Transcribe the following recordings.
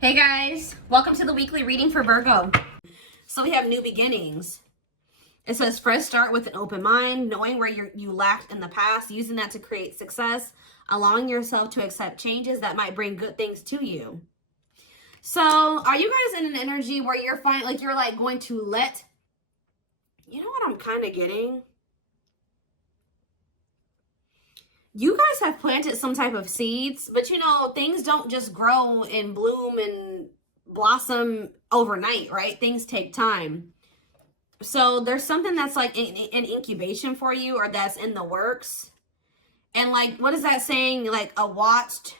Hey guys, welcome to the weekly reading for Virgo. So we have new beginnings. It says fresh start with an open mind, knowing where you lacked in the past, using that to create success, allowing yourself to accept changes that might bring good things to you. So are you guys in an energy where you're going to let, you know what I'm kind of getting? You guys have planted some type of seeds, but you know, things don't just grow and bloom and blossom overnight, right? Things take time. So there's something that's like an incubation for you, or that's in the works. And like, what is that saying? Like, a watched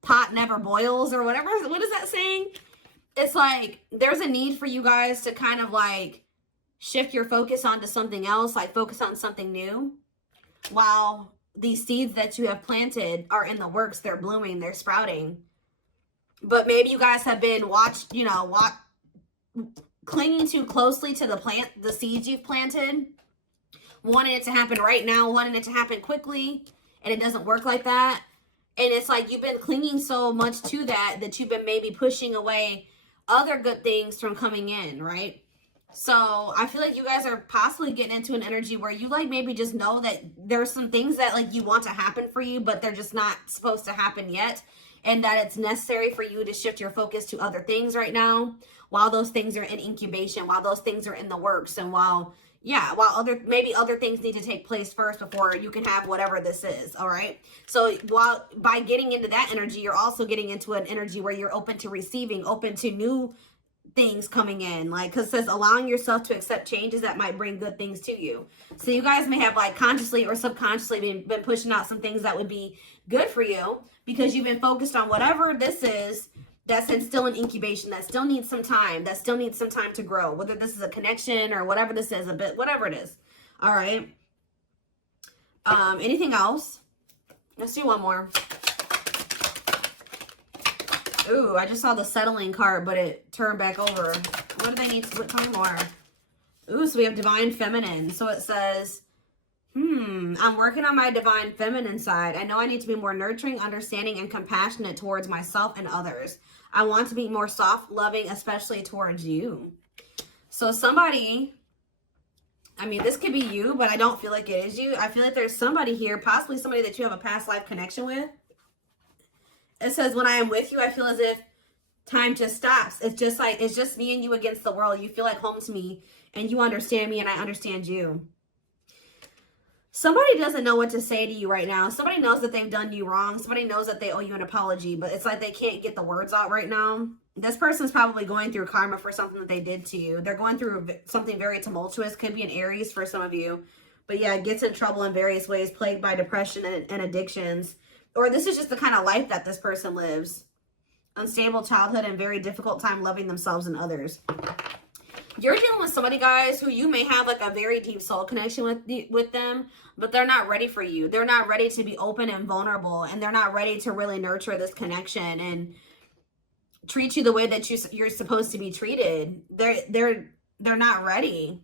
pot never boils, or whatever. What is that saying? It's like there's a need for you guys to kind of like shift your focus onto something else, like focus on something new, while these seeds that you have planted are in the works. They're blooming, they're sprouting. But maybe you guys have been clinging too closely to the seeds you've planted, wanting it to happen right now, wanting it to happen quickly, and it doesn't work like that. And it's like you've been clinging so much to that you've been maybe pushing away other good things from coming in, right? So I feel like you guys are possibly getting into an energy where you like maybe just know that there's some things that like you want to happen for you, but they're just not supposed to happen yet. And that it's necessary for you to shift your focus to other things right now, while those things are in incubation, while those things are in the works, and while other things need to take place first before you can have whatever this is. All right. So while by getting into that energy, you're also getting into an energy where you're open to receiving, open to new things coming in, like, because it says allowing yourself to accept changes that might bring good things to you. So you guys may have like consciously or subconsciously been pushing out some things that would be good for you, because you've been focused on whatever this is that's still in incubation, that still needs some time, to grow, whether this is a connection or whatever this is, whatever it is. All right. Anything else? Let's do one more. Ooh, I just saw the settling card, but it turned back over. What do they need to tell me more? Ooh, so we have divine feminine. So it says, I'm working on my divine feminine side. I know I need to be more nurturing, understanding, and compassionate towards myself and others. I want to be more soft, loving, especially towards you. So somebody, I mean, this could be you, but I don't feel like it is you. I feel like there's somebody here, possibly somebody that you have a past life connection with. It says, when I am with you, I feel as if time just stops. It's just me and you against the world. You feel like home to me, and you understand me, and I understand you. Somebody doesn't know what to say to you right now. Somebody knows that they've done you wrong. Somebody knows that they owe you an apology, but it's like they can't get the words out right now. This person's probably going through karma for something that they did to you. They're going through something very tumultuous. Could be an Aries for some of you. But yeah, gets in trouble in various ways, plagued by depression and addictions. Or this is just the kind of life that this person lives. Unstable childhood and very difficult time loving themselves and others. You're dealing with somebody, guys, who you may have like a very deep soul connection with them, but they're not ready for you. They're not ready to be open and vulnerable, and they're not ready to really nurture this connection and treat you the way that you're supposed to be treated. They're not ready.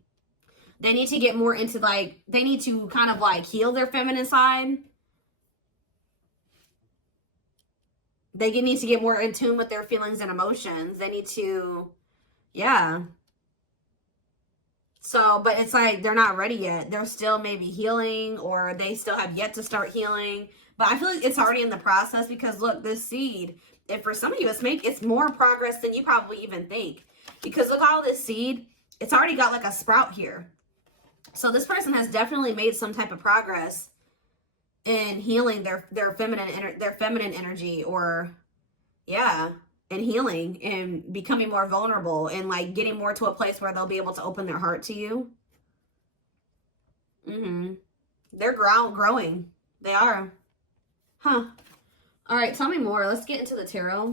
They need to get more into they need to kind of like heal their feminine side. They need to get more in tune with their feelings and emotions. They need to, yeah. So, but it's like they're not ready yet. They're still maybe healing, or they still have yet to start healing. But I feel like it's already in the process, because look, this seed, if for some of you, it's more progress than you probably even think. Because look, all this seed, it's already got like a sprout here. So this person has definitely made some type of progress in healing their feminine energy, or yeah, and healing and becoming more vulnerable, and like getting more to a place where they'll be able to open their heart to you. They're growing. They are. Huh. All right, tell me more. Let's get into the tarot.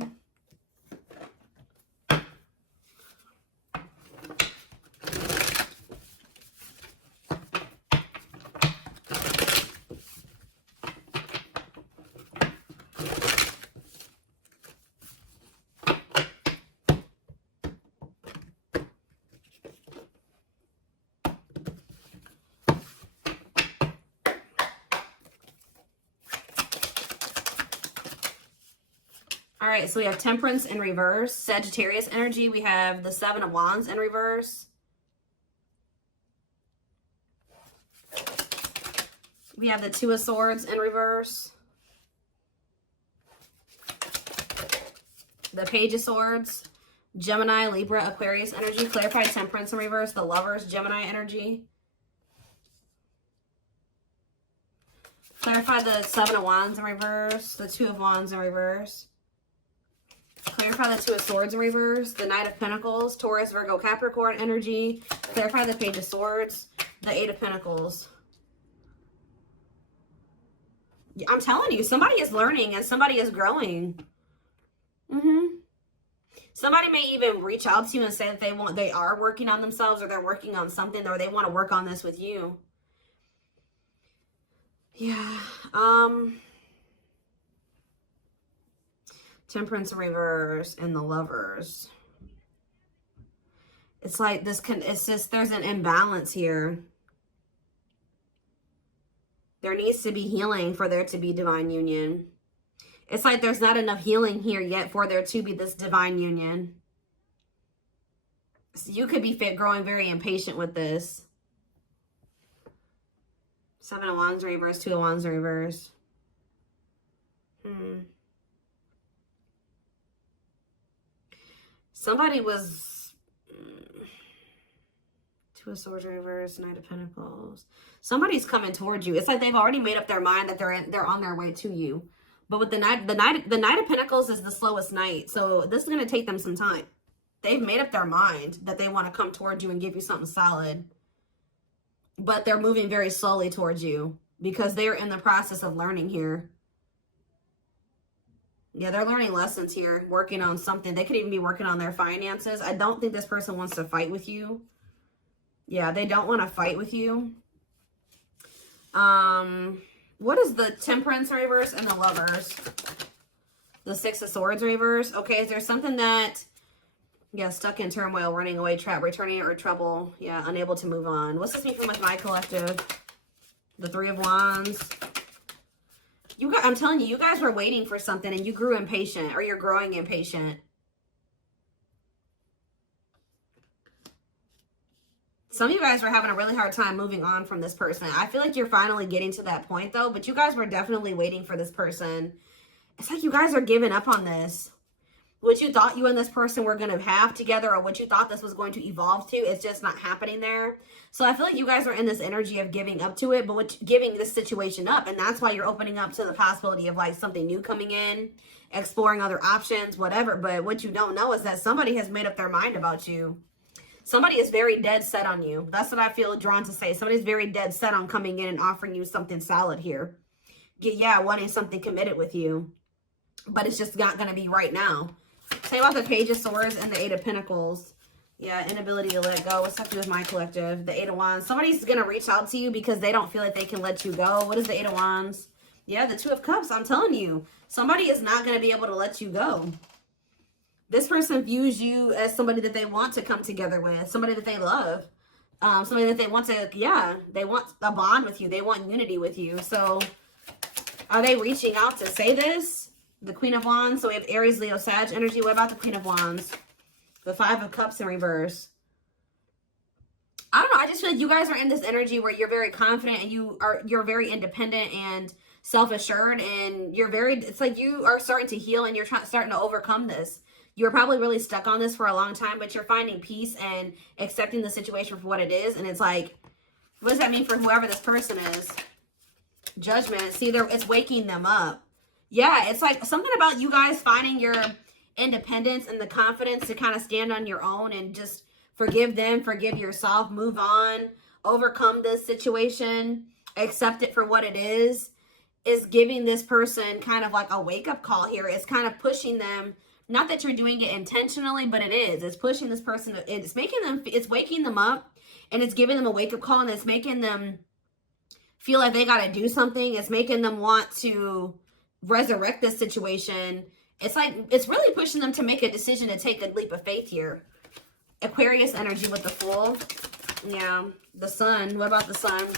All right, so we have Temperance in reverse, Sagittarius energy. We have the Seven of Wands in reverse. We have the Two of Swords in reverse. The Page of Swords, Gemini, Libra, Aquarius energy. Clarified Temperance in reverse. The Lovers, Gemini energy. Clarify the Seven of Wands in reverse. The Two of Wands in reverse. Clarify the Two of Swords in reverse. The Knight of Pentacles, Taurus, Virgo, Capricorn energy. Clarify the Page of Swords. The Eight of Pentacles. I'm telling you, somebody is learning and somebody is growing. Somebody may even reach out to you and say that they are working on themselves, or they're working on something, or they want to work on this with you. Yeah. Temperance in reverse and the Lovers. It's like this it's just, there's an imbalance here. There needs to be healing for there to be divine union. It's like there's not enough healing here yet for there to be this divine union. So you could be growing very impatient with this. Seven of Wands in reverse, Two of Wands in reverse. Somebody was... Two of Swords in reverse, Knight of Pentacles. Somebody's coming towards you. It's like they've already made up their mind that they're on their way to you. But with the Knight of Pentacles is the slowest knight. So this is going to take them some time. They've made up their mind that they want to come towards you and give you something solid. But they're moving very slowly towards you because they're in the process of learning here. Yeah, they're learning lessons here, working on something. They could even be working on their finances. I don't think this person wants to fight with you. Yeah, they don't want to fight with you. What is the Temperance in reverse and the Lovers? The Six of Swords in reverse. Okay, is there something that, yeah, stuck in turmoil, running away, trap, returning, or trouble? Yeah, unable to move on. What's this mean for my collective? The Three of Wands. I'm telling you, you guys were waiting for something and you grew impatient, or you're growing impatient. Some of you guys were having a really hard time moving on from this person. I feel like you're finally getting to that point, though. But you guys were definitely waiting for this person. It's like you guys are giving up on this. What you thought you and this person were going to have together, or what you thought this was going to evolve to, it's just not happening there. So I feel like you guys are in this energy of giving up to it, but giving this situation up. And that's why you're opening up to the possibility of like something new coming in, exploring other options, whatever. But what you don't know is that somebody has made up their mind about you. Somebody is very dead set on you. That's what I feel drawn to say. Somebody's very dead set on coming in and offering you something solid here. Yeah, wanting something committed with you. But it's just not going to be right now. Say about the Page of Swords and the Eight of Pentacles. Yeah, inability to let go. What's up with my collective? The Eight of Wands. Somebody's going to reach out to you because they don't feel like they can let you go. What is the Eight of Wands? Yeah, the Two of Cups. I'm telling you. Somebody is not going to be able to let you go. This person views you as somebody that they want to come together with, somebody that they love, somebody that they want to, yeah, they want a bond with you. They want unity with you. So are they reaching out to say this? The Queen of Wands. So we have Aries, Leo, Sag energy. What about the Queen of Wands? The Five of Cups in reverse. I don't know. I just feel like you guys are in this energy where you're very confident and you're very independent and self-assured, and it's like you are starting to heal and you're starting to overcome this. You were probably really stuck on this for a long time, but you're finding peace and accepting the situation for what it is. And it's like, what does that mean for whoever this person is? Judgment. See, it's waking them up. Yeah, it's like something about you guys finding your independence and the confidence to kind of stand on your own and just forgive them, forgive yourself, move on, overcome this situation, accept it for what it is giving this person kind of like a wake-up call here. It's kind of pushing them. Not that you're doing it intentionally, but it is. It's pushing this person. It's waking them up, and it's giving them a wake-up call, and it's making them feel like they got to do something. It's making them want to resurrect this situation. It's like, it's really pushing them to make a decision to take a leap of faith here. Aquarius energy with the Fool. Yeah. The Sun. What about the Sun?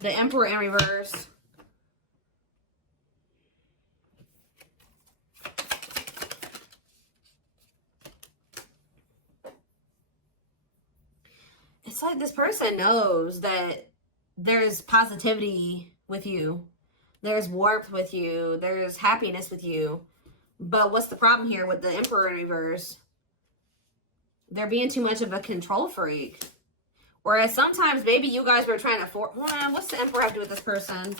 The Emperor in reverse. it's like this person knows that there's positivity with you. There's warmth with you. There's happiness with you. But what's the problem here with the Emperor in reverse? They're being too much of a control freak. Whereas sometimes maybe you guys were trying to what's the Emperor have to do with this person?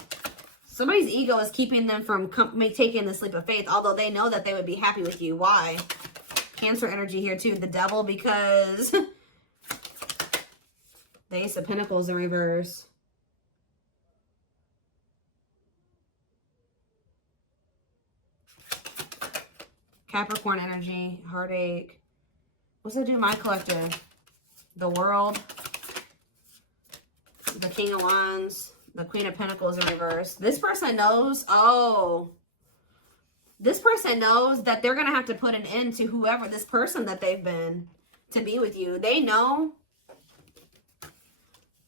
Somebody's ego is keeping them from taking the leap of faith, although they know that they would be happy with you. Why? Cancer energy here too. The Devil, because the Ace of Pentacles in reverse. Capricorn energy, heartache. What's it do to my collective? The World. The King of Wands. The Queen of Pentacles in reverse. This person knows, this person knows that they're going to have to put an end to whoever this person that they've been to be with you. They know.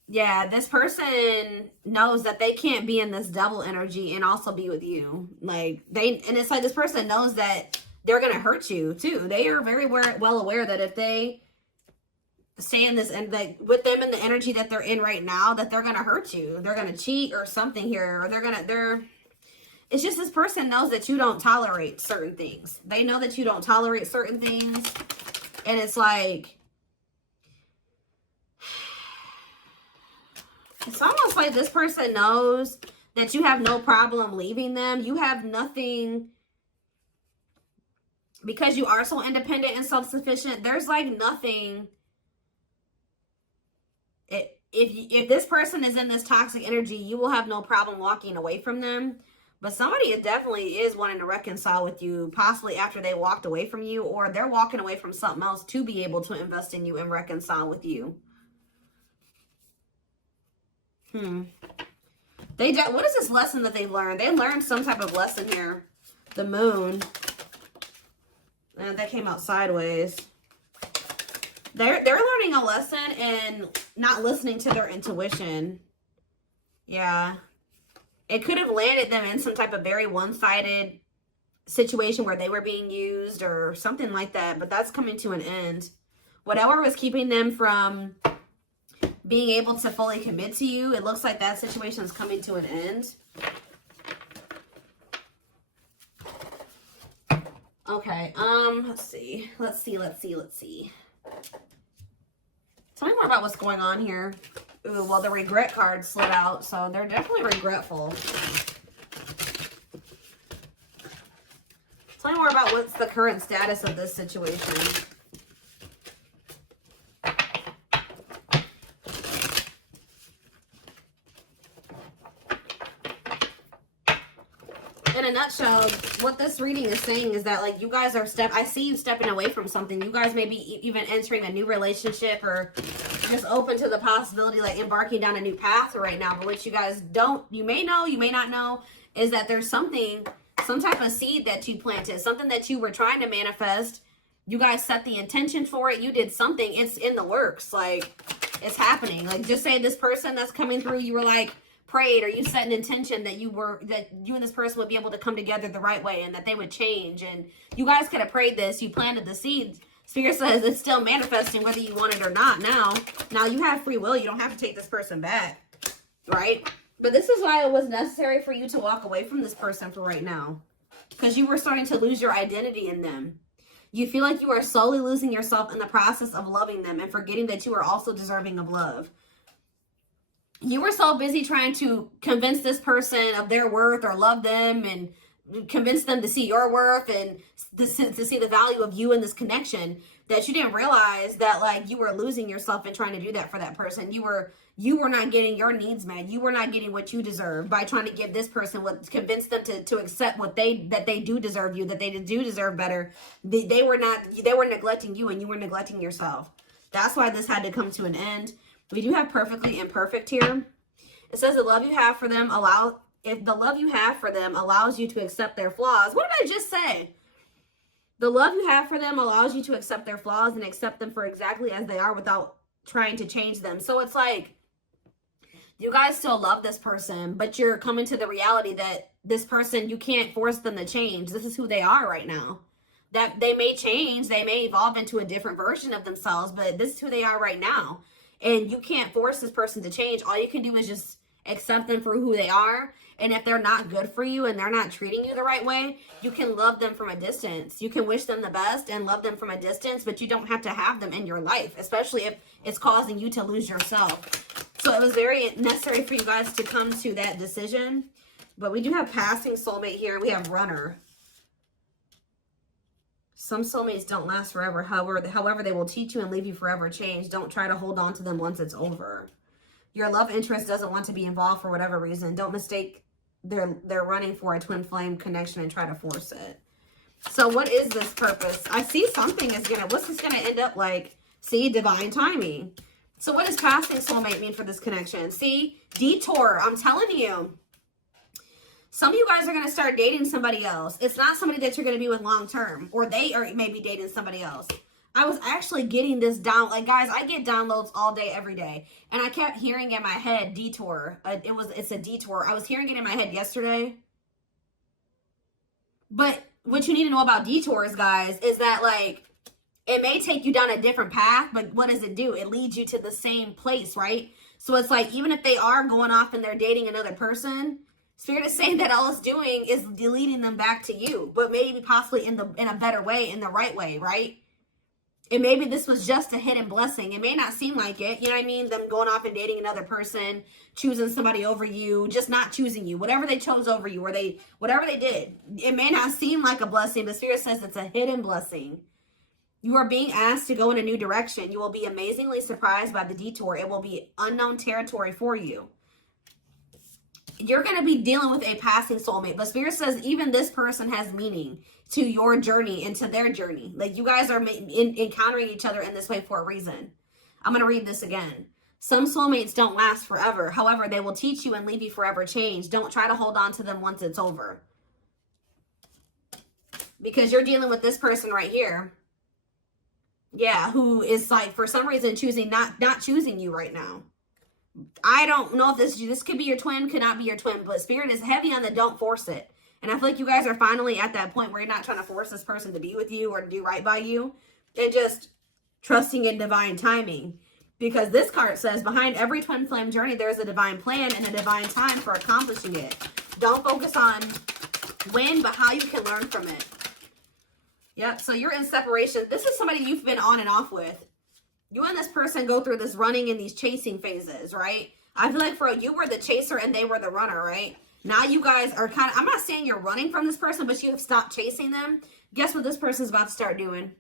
Yeah, this person knows that they can't be in this double energy and also be with you. Like, and it's like this person knows that they're going to hurt you too. They are very well aware that if they stay in this and like with them in the energy that they're in right now, that they're going to hurt you. They're going to cheat or something here, or it's just this person knows that you don't tolerate certain things. They know that you don't tolerate certain things. And it's like, it's almost like this person knows that you have no problem leaving them. You have nothing, because you are so independent and self-sufficient. There's like nothing. If this person is in this toxic energy, you will have no problem walking away from them. But somebody definitely is wanting to reconcile with you, possibly after they walked away from you, or they're walking away from something else to be able to invest in you and reconcile with you. What is this lesson that they learned? They learned some type of lesson here. The Moon. And that came out sideways. They're learning a lesson in not listening to their intuition. Yeah. It could have landed them in some type of very one-sided situation where they were being used or something like that. But that's coming to an end. Whatever was keeping them from being able to fully commit to you, it looks like that situation is coming to an end. Okay, let's see. Tell me more about what's going on here. Ooh, well, the regret card slid out, so they're definitely regretful. Tell me more about what's the current status of this situation. In a nutshell, what this reading is saying is that, like, you guys are I see you stepping away from something. You guys may be even entering a new relationship or just open to the possibility, like, embarking down a new path right now. But what you guys you may know, you may not know, is that there's some type of seed that you planted, something that you were trying to manifest. You guys set the intention for it. You did something. It's in the works. Like, it's happening. Like, just say this person that's coming through, you were like, prayed, or you set an intention that you and this person would be able to come together the right way and that they would change, and you guys could have prayed this, you planted the seeds. Spirit says it's still manifesting whether you want it or not. Now you have free will. You don't have to take this person back, right? But this is why it was necessary for you to walk away from this person for right now, because you were starting to lose your identity in them. You feel like you are slowly losing yourself in the process of loving them and forgetting that you are also deserving of love. You were so busy trying to convince this person of their worth or love them and convince them to see your worth and to see the value of you in this connection that you didn't realize that, like, you were losing yourself in trying to do that for that person. You were not getting your needs met. You were not getting what you deserve by trying to give this person convince them to accept that they do deserve you, that they do deserve better. They were neglecting you, and you were neglecting yourself. That's why this had to come to an end. We do have perfectly imperfect here. It says the love you have for them allows you to accept their flaws. What did I just say? The love you have for them allows you to accept their flaws and accept them for exactly as they are without trying to change them. So it's like you guys still love this person, but you're coming to the reality that this person, you can't force them to change. This is who they are right now. That they may change, they may evolve into a different version of themselves, but this is who they are right now. And you can't force this person to change. All you can do is just accept them for who they are. And if they're not good for you and they're not treating you the right way, you can love them from a distance. You can wish them the best and love them from a distance, but you don't have to have them in your life, especially if it's causing you to lose yourself. So it was very necessary for you guys to come to that decision. But we do have passing soulmate here. We have runner. Some soulmates don't last forever. However, they will teach you and leave you forever changed. Don't try to hold on to them once it's over. Your love interest doesn't want to be involved for whatever reason. Don't mistake they're running for a twin flame connection and try to force it. So what is this purpose? I see something is gonna, what's this gonna end up like? See, divine timing. So what does passing soulmate mean for this connection? See, detour, I'm telling you. Some of you guys are going to start dating somebody else. It's not somebody that you're going to be with long term, or they are maybe dating somebody else. I was actually getting this down. Like, guys, I get downloads all day, every day. And I kept hearing in my head, detour. It's a detour. I was hearing it in my head yesterday. But what you need to know about detours, guys, is that, like, it may take you down a different path, but what does it do? It leads you to the same place, right? So it's like, even if they are going off and they're dating another person, Spirit is saying that all it's doing is leading them back to you, but maybe possibly in a better way, in the right way, right? And maybe this was just a hidden blessing. It may not seem like it, you know what I mean? Them going off and dating another person, choosing somebody over you, just not choosing you. Whatever they chose over you, or whatever they did, it may not seem like a blessing, but Spirit says it's a hidden blessing. You are being asked to go in a new direction. You will be amazingly surprised by the detour. It will be unknown territory for you. You're going to be dealing with a passing soulmate. But Spirit says even this person has meaning to your journey and to their journey. Like, you guys are encountering each other in this way for a reason. I'm going to read this again. Some soulmates don't last forever. However, they will teach you and leave you forever changed. Don't try to hold on to them once it's over. Because you're dealing with this person right here. Yeah, who is, like, for some reason choosing not choosing you right now. I don't know if this could be your twin, could not be your twin, but Spirit is heavy on the don't force it. And I feel like you guys are finally at that point where you're not trying to force this person to be with you or to do right by you. And just trusting in divine timing. Because this card says, behind every twin flame journey, there's a divine plan and a divine time for accomplishing it. Don't focus on when, but how you can learn from it. Yep, so you're in separation. This is somebody you've been on and off with. You and this person go through this running and these chasing phases, right? I feel like for you were the chaser and they were the runner, right? Now you guys are kind of, I'm not saying you're running from this person, but you have stopped chasing them. Guess what this person's about to start doing?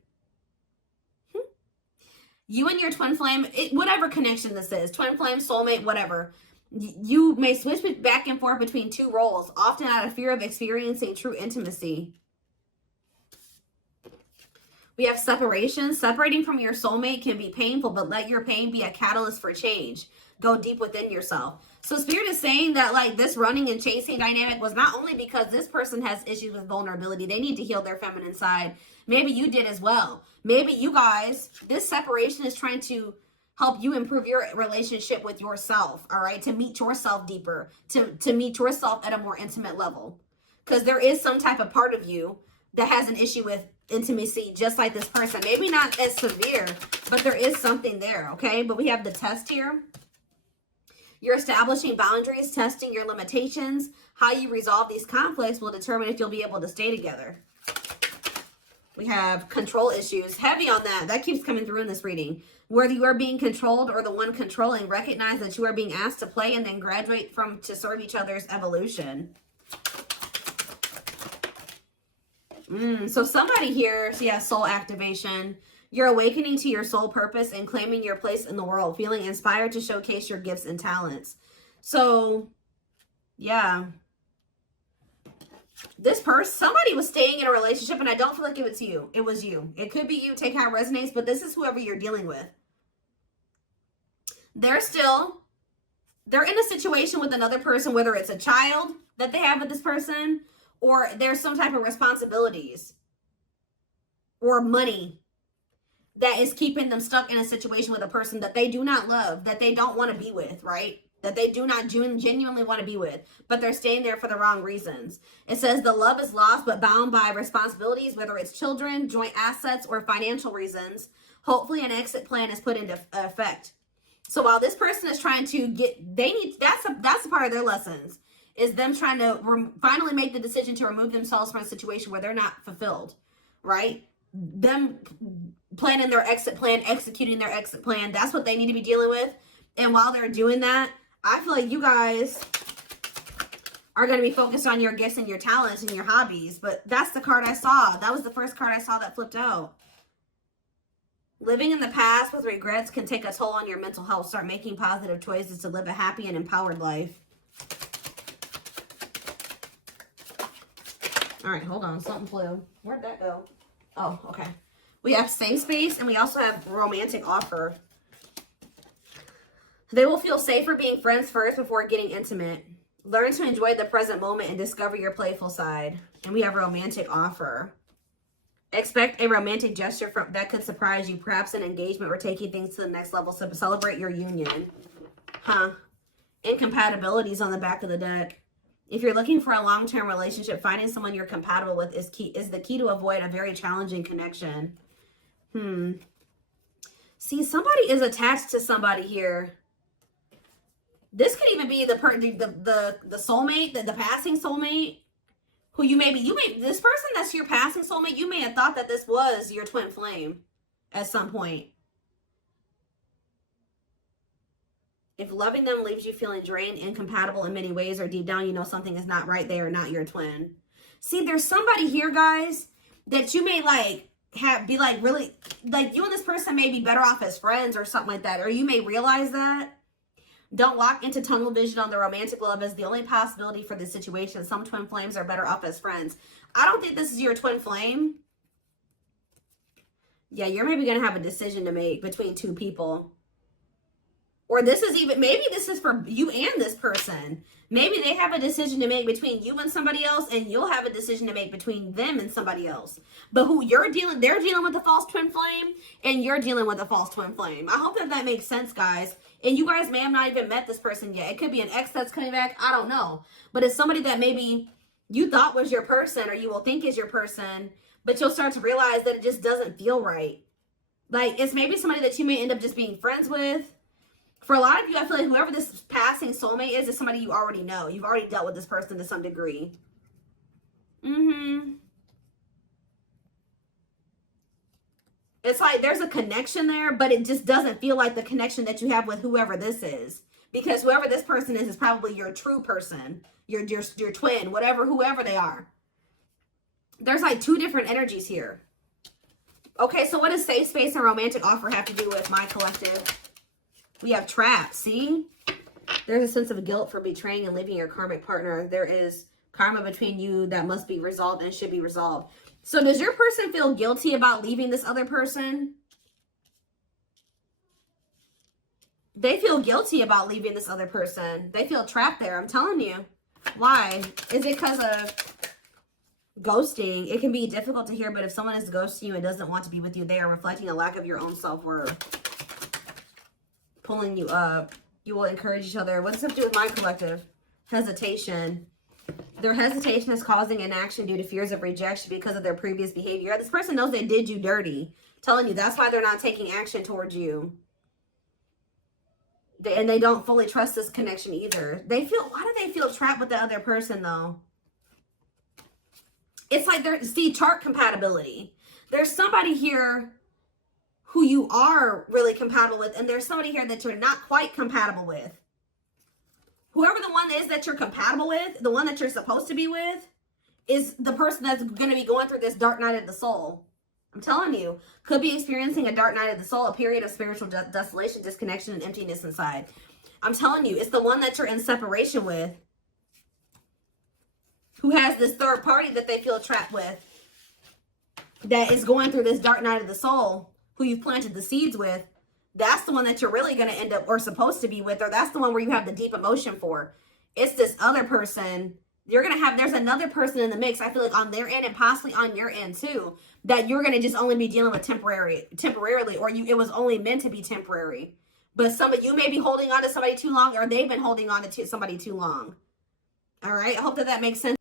You and your twin flame, whatever connection this is, twin flame, soulmate, whatever. You may switch back and forth between two roles, often out of fear of experiencing true intimacy. We have separation. Separating from your soulmate can be painful, but let your pain be a catalyst for change. Go deep within yourself. So Spirit is saying that, like, this running and chasing dynamic was not only because this person has issues with vulnerability. They need to heal their feminine side. Maybe you did as well. Maybe you guys, this separation is trying to help you improve your relationship with yourself, all right? To meet yourself deeper, to meet yourself at a more intimate level. Because there is some type of part of you that has an issue with intimacy, just like this person. Maybe not as severe, but there is something there, okay? But we have the test here. You're establishing boundaries, testing your limitations. How you resolve these conflicts will determine if you'll be able to stay together. We have control issues. Heavy on that. That keeps coming through in this reading. Whether you are being controlled or the one controlling, recognize that you are being asked to play and then graduate to serve each other's evolution. So somebody here, so yeah, soul activation. You're awakening to your soul purpose and claiming your place in the world, feeling inspired to showcase your gifts and talents. So, yeah. This person, somebody was staying in a relationship, and I don't feel like it was you. It was you. It could be you. Take how it resonates, but this is whoever you're dealing with. They're in a situation with another person, whether it's a child that they have with this person, or there's some type of responsibilities or money that is keeping them stuck in a situation with a person that they do not love, that they don't want to be with, right? That they do not genuinely want to be with, but they're staying there for the wrong reasons. It says the love is lost but bound by responsibilities, whether it's children, joint assets, or financial reasons. Hopefully an exit plan is put into effect. So while this person is trying to that's a part of their lessons, is them trying to finally make the decision to remove themselves from a situation where they're not fulfilled, right? Them planning their exit plan, executing their exit plan. That's what they need to be dealing with. And while they're doing that, I feel like you guys are going to be focused on your gifts and your talents and your hobbies. But that's the card I saw. That was the first card I saw that flipped out. Living in the past with regrets can take a toll on your mental health. Start making positive choices to live a happy and empowered life. All right, hold on. Something flew. Where'd that go? Oh, okay. We have safe space, and we also have romantic offer. They will feel safer being friends first before getting intimate. Learn to enjoy the present moment and discover your playful side. And we have romantic offer. Expect a romantic gesture that could surprise you, perhaps an engagement or taking things to the next level. So celebrate your union. Incompatibilities on the back of the deck. If you're looking for a long-term relationship, finding someone you're compatible with is the key to avoid a very challenging connection. See, somebody is attached to somebody here. This could even be the soulmate, the passing soulmate, who this person that's your passing soulmate, you may have thought that this was your twin flame at some point. If loving them leaves you feeling drained, incompatible in many ways, or deep down you know something is not right, they are not your twin. See, there's somebody here, guys, that you may really, you and this person may be better off as friends or something like that, or you may realize that. Don't lock into tunnel vision on the romantic love as the only possibility for this situation. Some twin flames are better off as friends. I don't think this is your twin flame. Yeah, you're maybe going to have a decision to make between two people. Or maybe this is for you and this person. Maybe they have a decision to make between you and somebody else, and you'll have a decision to make between them and somebody else. But they're dealing with a false twin flame, and you're dealing with a false twin flame. I hope that makes sense, guys. And you guys may have not even met this person yet. It could be an ex that's coming back. I don't know. But it's somebody that maybe you thought was your person, or you will think is your person, but you'll start to realize that it just doesn't feel right. Like, it's maybe somebody that you may end up just being friends with. For a lot of you, I feel like whoever this passing soulmate is somebody you already know. You've already dealt with this person to some degree. It's like there's a connection there, but it just doesn't feel like the connection that you have with whoever this is. Because whoever this person is probably your true person, your twin, whoever they are. There's like two different energies here. Okay, so what does safe space and romantic offer have to do with my collective? We have trapped, see? There's a sense of guilt for betraying and leaving your karmic partner. There is karma between you that must be resolved and should be resolved. So does your person feel guilty about leaving this other person? They feel guilty about leaving this other person. They feel trapped there, I'm telling you. Why? Is it because of ghosting? It can be difficult to hear, but if someone is ghosting you and doesn't want to be with you, they are reflecting a lack of your own self-worth. Pulling you up. You will encourage each other. What does this have to do with my collective? Hesitation. Their hesitation is causing inaction due to fears of rejection because of their previous behavior. This person knows they did you dirty. I'm telling you, that's why they're not taking action towards you. And they don't fully trust this connection either. Why do they feel trapped with the other person though? It's like chart compatibility. There's somebody here who you are really compatible with, and there's somebody here that you're not quite compatible with. Whoever the one is that you're compatible with, the one that you're supposed to be with, is the person that's going to be going through this dark night of the soul. I'm telling you, could be experiencing a dark night of the soul, a period of spiritual desolation, disconnection, and emptiness inside. I'm telling you, it's the one that you're in separation with, who has this third party that they feel trapped with, that is going through this dark night of the soul, who you've planted the seeds with. That's the one that you're really going to end up or supposed to be with, or that's the one where you have the deep emotion for. It's this other person. There's another person in the mix, I feel like on their end and possibly on your end too, that you're going to just only be dealing with temporarily, or it was only meant to be temporary. But you may be holding on to somebody too long, or they've been holding on to somebody too long. All right. I hope that makes sense.